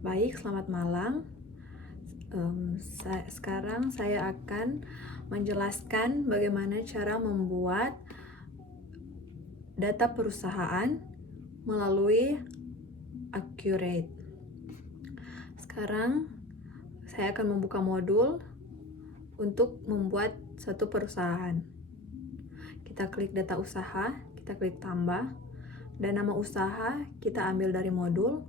Baik, selamat malam. Sekarang saya akan menjelaskan bagaimana cara membuat data perusahaan melalui Accurate. Sekarang saya akan membuka modul untuk membuat satu perusahaan. Kita klik data usaha, kita klik tambah, dan nama usaha kita ambil dari modul,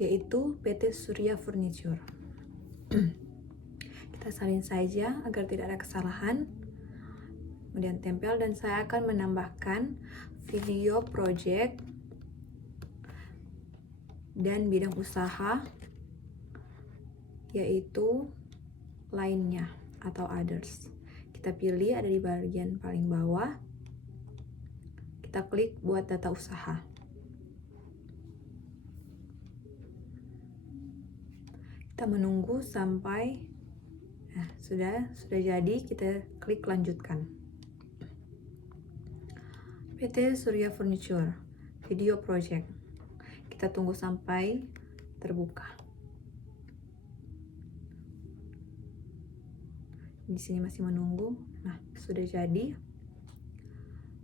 yaitu PT Surya Furniture. Kita salin saja agar tidak ada kesalahan. Kemudian tempel, dan saya akan menambahkan video project dan bidang usaha, yaitu lainnya atau others. Kita pilih ada di bagian paling bawah. Kita klik buat data usaha. Kita menunggu sampai sudah jadi, kita klik lanjutkan. PT Surya Furniture video project. Kita tunggu sampai terbuka. Di sini masih menunggu. Nah, sudah jadi.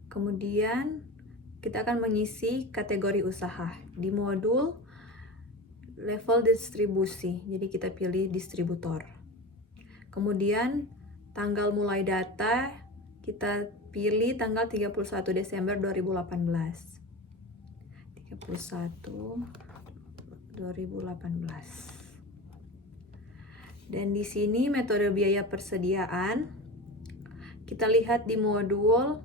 Kemudian kita akan mengisi kategori usaha di modul level distribusi. Jadi kita pilih distributor. Kemudian tanggal mulai data kita pilih tanggal 31 Desember 2018. 31 2018. Dan di sini metode biaya persediaan, kita lihat di modul,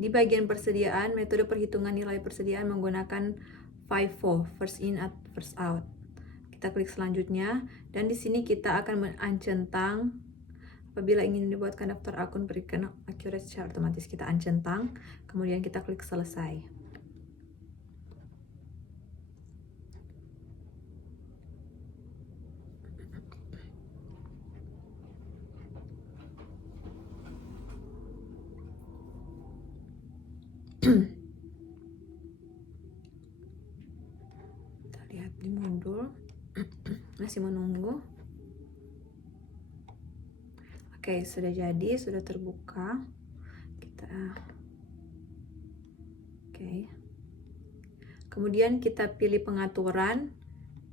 di bagian persediaan, metode perhitungan nilai persediaan menggunakan FIFO, first in first out. Kita klik selanjutnya, dan di sini kita akan mencentang apabila ingin dibuatkan daftar akun berikan Accurate secara otomatis. Kita uncentang, kemudian kita klik selesai. Kita lihat di modul. Masih menunggu. Oke, sudah jadi, sudah terbuka. Kemudian kita pilih pengaturan,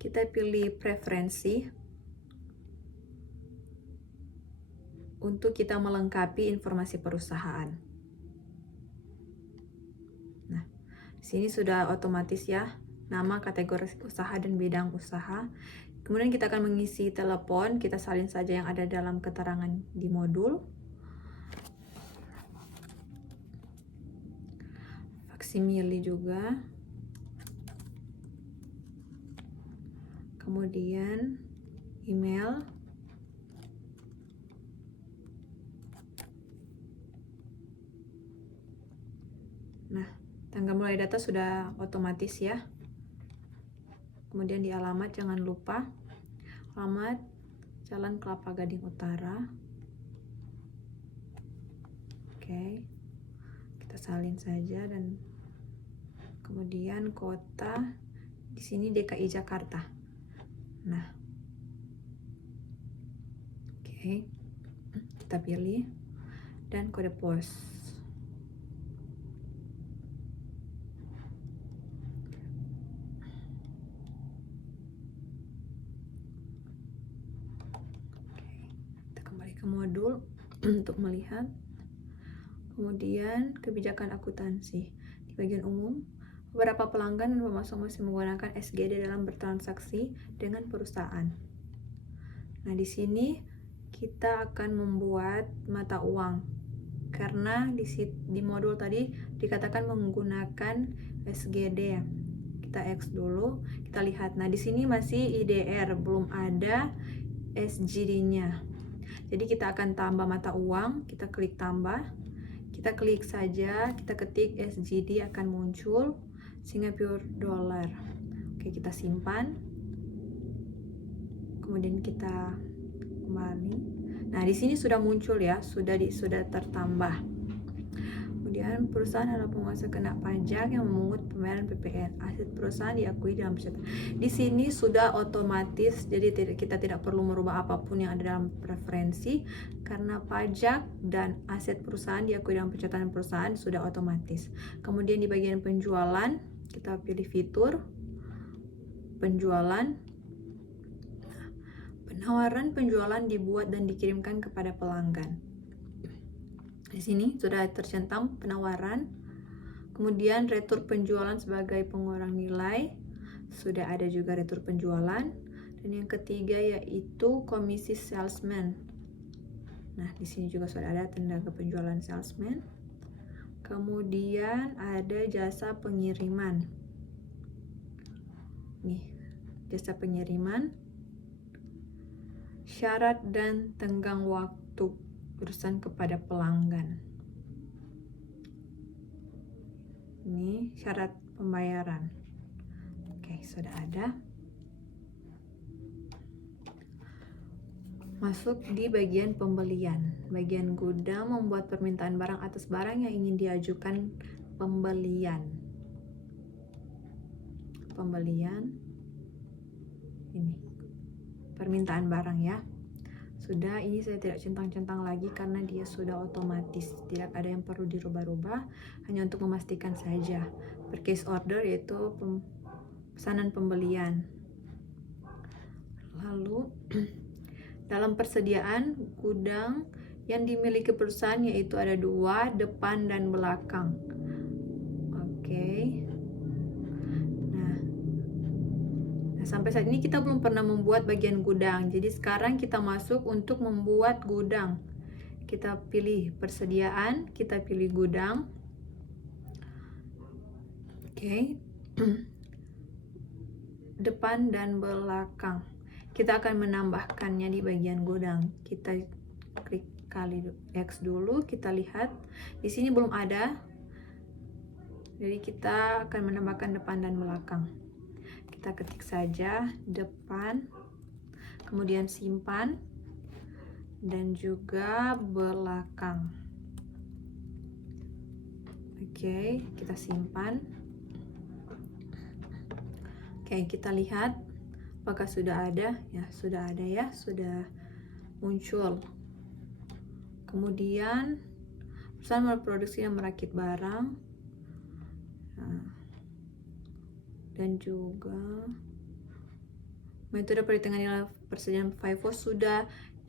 kita pilih preferensi untuk kita melengkapi informasi perusahaan. Nah, di sini sudah otomatis ya, nama, kategori usaha, dan bidang usaha. Kemudian kita akan mengisi telepon, kita salin saja yang ada dalam keterangan di modul. Faksimili juga. Kemudian email. Nah, tanggal mulai data sudah otomatis ya. Kemudian di alamat jangan lupa, alamat Jalan Kelapa Gading Utara. Oke, kita salin saja, dan kemudian kota di sini DKI Jakarta. Nah, oke, kita pilih, dan kode pos. Ke modul untuk melihat. Kemudian kebijakan akuntansi di bagian umum, beberapa pelanggan dan pemasok masih menggunakan SGD dalam bertransaksi dengan perusahaan. Nah, di sini kita akan membuat mata uang karena di modul tadi dikatakan menggunakan SGD ya. Kita X dulu, kita lihat. Nah, di sini masih IDR, belum ada SGD-nya. Jadi kita akan tambah mata uang, kita klik tambah, kita klik saja, kita ketik SGD akan muncul, Singapore dollar. Oke, kita simpan. Kemudian kita kembali. Nah, di sini sudah muncul ya, sudah tertambah. Kemudian perusahaan adalah penguasa kena pajak yang memungut pembayaran PPN. Aset perusahaan diakui dalam pencatatan. Di sini sudah otomatis, jadi kita tidak perlu merubah apapun yang ada dalam preferensi karena pajak dan aset perusahaan diakui dalam pencatatan perusahaan sudah otomatis. Kemudian di bagian penjualan kita pilih fitur penjualan. Penawaran penjualan dibuat dan dikirimkan kepada pelanggan. Di sini sudah tercentang penawaran. Kemudian retur penjualan sebagai pengurang nilai. Sudah ada juga retur penjualan. Dan yang ketiga yaitu komisi salesman. Nah, di sini juga sudah ada tenaga penjualan salesman. Kemudian ada jasa pengiriman. Nih, jasa pengiriman. Syarat dan tenggang waktu urusan kepada pelanggan. Ini syarat pembayaran. Oke, sudah ada. Masuk di bagian pembelian. Bagian gudang membuat permintaan barang atas barang yang ingin diajukan pembelian. Pembelian. Ini. Permintaan barang ya. Sudah, ini saya tidak centang-centang lagi karena dia sudah otomatis, tidak ada yang perlu dirubah-rubah, hanya untuk memastikan saja. Purchase order yaitu pesanan pembelian. Lalu dalam persediaan gudang yang dimiliki perusahaan yaitu ada 2, depan dan belakang. Oke. Sampai saat ini kita belum pernah membuat bagian gudang. Jadi sekarang kita masuk untuk membuat gudang. Kita pilih persediaan, kita pilih gudang. Oke. Depan dan belakang. Kita akan menambahkannya di bagian gudang. Kita klik kali X dulu, kita lihat. Di sini belum ada. Jadi kita akan menambahkan depan dan belakang. Kita ketik saja depan, kemudian simpan, dan juga belakang. Oke, kita simpan. Oke, kita lihat apakah sudah ada. Ya, sudah ada ya, sudah muncul. Kemudian perusahaan memproduksi dan merakit barang. Nah, dan juga metode perhitungan nilai persediaan FIFO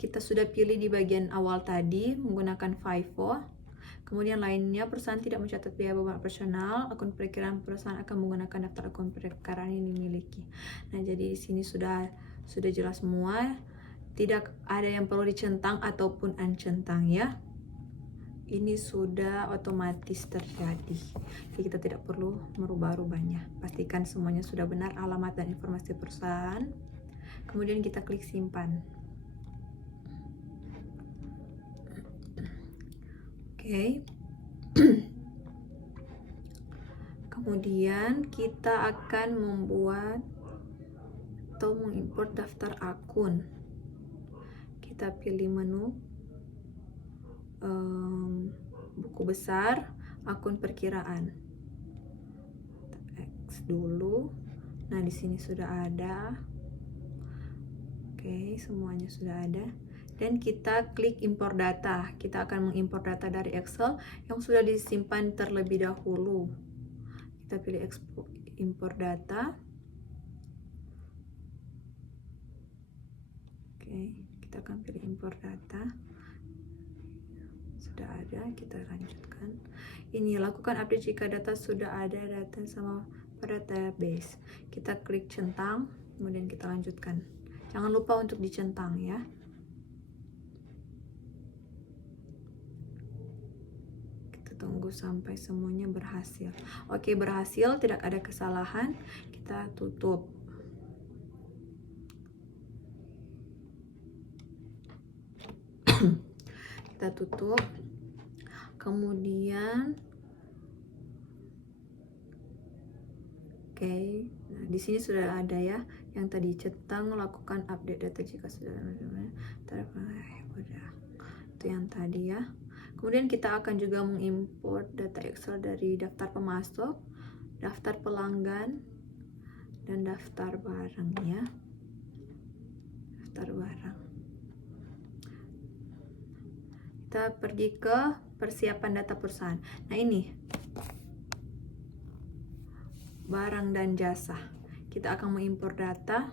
kita sudah pilih di bagian awal tadi menggunakan FIFO. Kemudian lainnya, perusahaan tidak mencatat biaya beban operasional, akun perkiraan perusahaan akan menggunakan daftar akun perkiraan yang dimiliki. Nah, jadi di sini sudah jelas semua, tidak ada yang perlu dicentang ataupun uncentang ya. Ini sudah otomatis terjadi, jadi kita tidak perlu merubah-rubahnya. Pastikan semuanya sudah benar, alamat dan informasi perusahaan. Kemudian kita klik simpan. Oke. Kemudian kita akan membuat atau mengimport daftar akun. Kita pilih menu buku besar, akun perkiraan. X dulu. Nah, di sini sudah ada. Oke, semuanya sudah ada. Dan kita klik import data. Kita akan mengimpor data dari Excel yang sudah disimpan terlebih dahulu. Kita pilih import data. Oke, kita akan pilih import data. Sudah ada, kita lanjutkan. Ini lakukan update jika data sudah ada data sama pada database. Kita klik centang, kemudian kita lanjutkan. Jangan lupa untuk dicentang ya. Kita tunggu sampai semuanya berhasil. Oke, berhasil, tidak ada kesalahan. Kita tutup. Kita tutup. Kemudian oke, nah di sini sudah ada ya yang tadi centang, lakukan update data jika sudah udah itu yang tadi ya. Kemudian kita akan juga mengimport data Excel dari daftar pemasok, daftar pelanggan, dan daftar barang ya. Daftar barang. Kita pergi ke persiapan data perusahaan. Nah, ini barang dan jasa. Kita akan mengimpor data.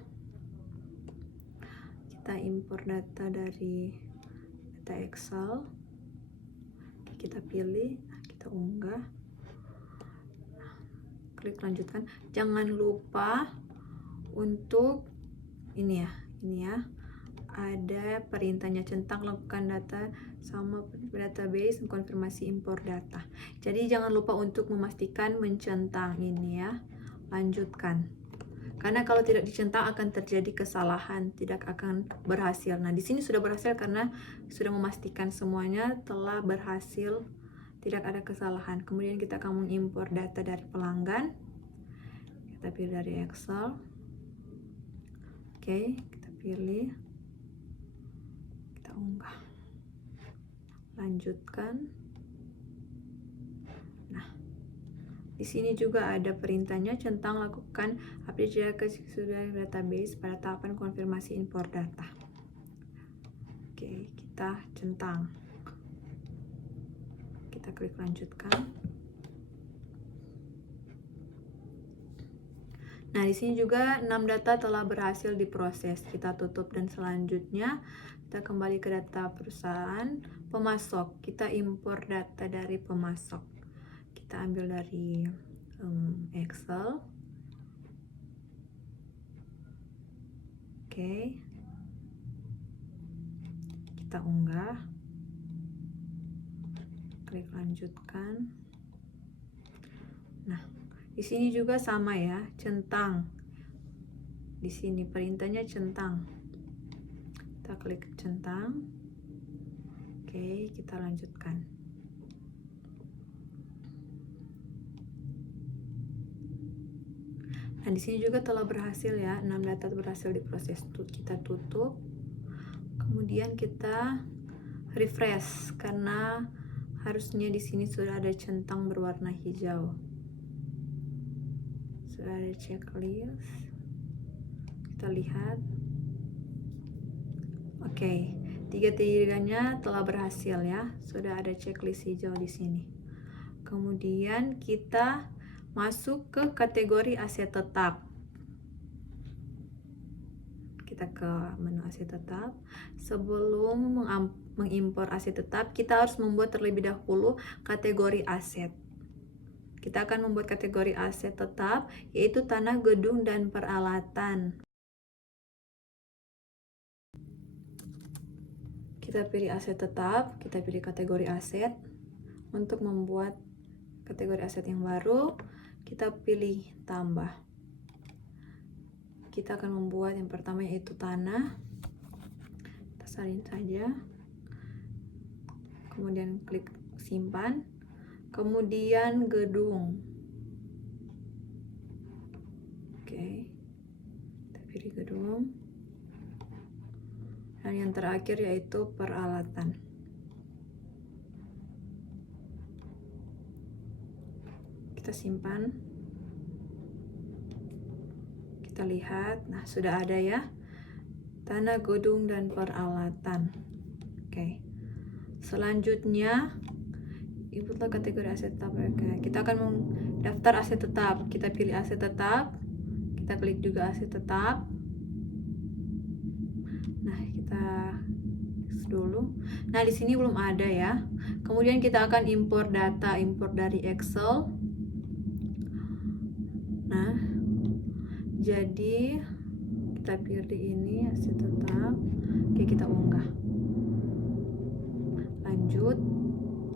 Kita impor data dari data Excel. Kita pilih, kita unggah, klik lanjutkan. Jangan lupa untuk ini ya, ada perintahnya, centang lakukan data sama database konfirmasi impor data. Jadi jangan lupa untuk memastikan mencentang ini ya, lanjutkan. Karena kalau tidak dicentang akan terjadi kesalahan, tidak akan berhasil. Nah, di sini sudah berhasil karena sudah memastikan semuanya telah berhasil, tidak ada kesalahan. Kemudian kita akan mengimpor data dari pelanggan. Kita pilih dari Excel. Oke, kita pilih. Kita unggah. Lanjutkan. Nah, di sini juga ada perintahnya, centang lakukan update sudah database pada tahapan konfirmasi impor data. Oke, kita centang. Kita klik lanjutkan. Nah, di sini juga 6 data telah berhasil diproses. Kita tutup dan selanjutnya kita kembali ke data perusahaan. Pemasok, kita impor data dari pemasok. Kita ambil dari Excel. Oke. Kita unggah. Klik lanjutkan. Nah, di sini juga sama ya, centang. Di sini perintahnya centang. Kita klik centang. Oke, kita lanjutkan. Nah, di sini juga telah berhasil ya, 6 data berhasil diproses. Kita tutup. Kemudian kita refresh karena harusnya di sini sudah ada centang berwarna hijau. Sudah ada checklist. Kita lihat. Oke, 3-tiganya telah berhasil ya. Sudah ada checklist hijau di sini. Kemudian kita masuk ke kategori aset tetap. Kita ke menu aset tetap. Sebelum mengimpor aset tetap, kita harus membuat terlebih dahulu kategori aset. Kita akan membuat kategori aset tetap, yaitu tanah, gedung, dan peralatan. Kita pilih aset tetap, kita pilih kategori aset. Untuk membuat kategori aset yang baru, kita pilih tambah. Kita akan membuat yang pertama yaitu tanah. Kita salin saja. Kemudian klik simpan. Kemudian gedung. Oke. Kita pilih gedung. Dan yang terakhir yaitu peralatan. Kita simpan. Kita lihat, nah sudah ada ya, tanah, gedung, dan peralatan. Oke. Selanjutnya, inputlah kategori aset tetap. Oke. Kita akan mendaftar aset tetap. Kita pilih aset tetap. Kita klik juga aset tetap. Nah, kita dulu. Nah, di sini belum ada ya. Kemudian kita akan impor data, impor dari Excel. Nah, jadi kita pilih ini aset tetap. Oke, kita unggah. Lanjut.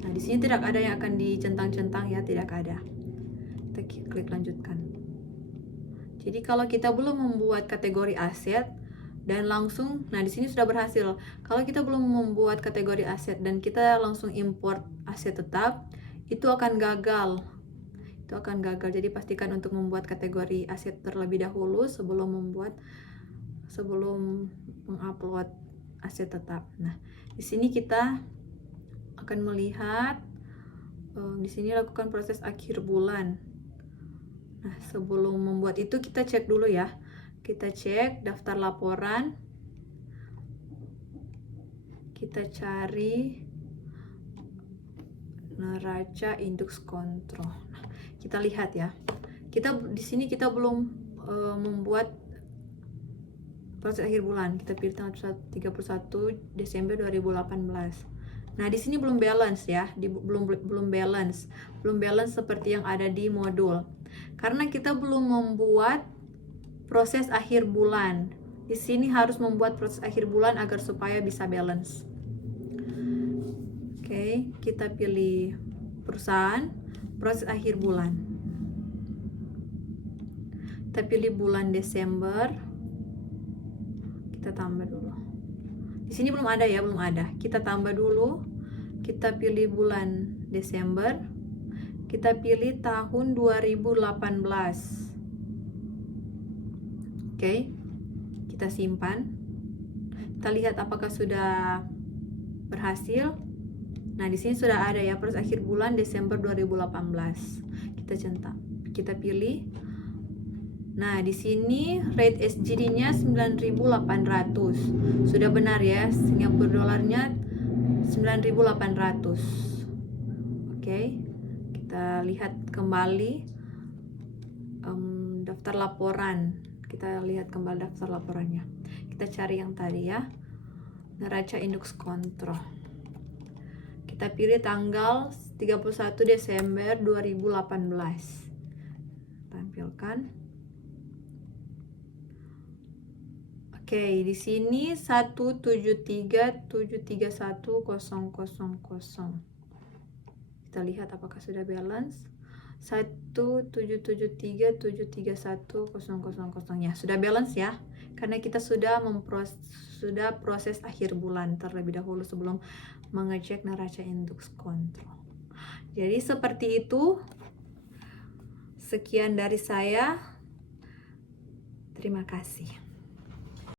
Nah, di sini tidak ada yang akan dicentang-centang ya, tidak ada. Kita klik lanjutkan. Jadi kalau kita belum membuat kategori aset dan langsung, nah di sini sudah berhasil. Kalau kita belum membuat kategori aset dan kita langsung import aset tetap, itu akan gagal. Itu akan gagal. Jadi pastikan untuk membuat kategori aset terlebih dahulu sebelum mengupload aset tetap. Nah, di sini kita akan melihat di sini lakukan proses akhir bulan. Nah, sebelum membuat itu kita cek dulu ya. Kita cek daftar laporan. Kita cari neraca indeks kontrol. Nah, kita lihat ya. Di sini kita belum membuat proses akhir bulan. Kita pilih tanggal 31 Desember 2018. Nah, di sini belum balance ya, belum balance seperti yang ada di modul. Karena kita belum membuat proses akhir bulan. Di sini harus membuat proses akhir bulan agar supaya bisa balance. Oke, kita pilih perusahaan, proses akhir bulan. Kita pilih bulan Desember. Kita tambah dulu. Di sini belum ada ya, belum ada. Kita tambah dulu. Kita pilih bulan Desember. Kita pilih tahun 2018. Oke. Kita simpan. Kita lihat apakah sudah berhasil. Nah, di sini sudah ada ya, proses akhir bulan Desember 2018. Kita centang. Kita pilih. Nah, di sini rate SGD-nya 9.800. Sudah benar ya, Singapura dolarnya 9.800. Oke. Kita lihat kembali daftar laporan. Kita lihat kembali daftar laporannya. Kita cari yang tadi ya. Neraca indeks kontrol. Kita pilih tanggal 31 Desember 2018. Tampilkan. Oke, di sini 173.731.000. Kita lihat apakah sudah balance. 1773731.000 ya, sudah balance ya. Karena kita sudah proses akhir bulan terlebih dahulu sebelum mengecek neraca indeks kontrol. Jadi seperti itu. Sekian dari saya. Terima kasih.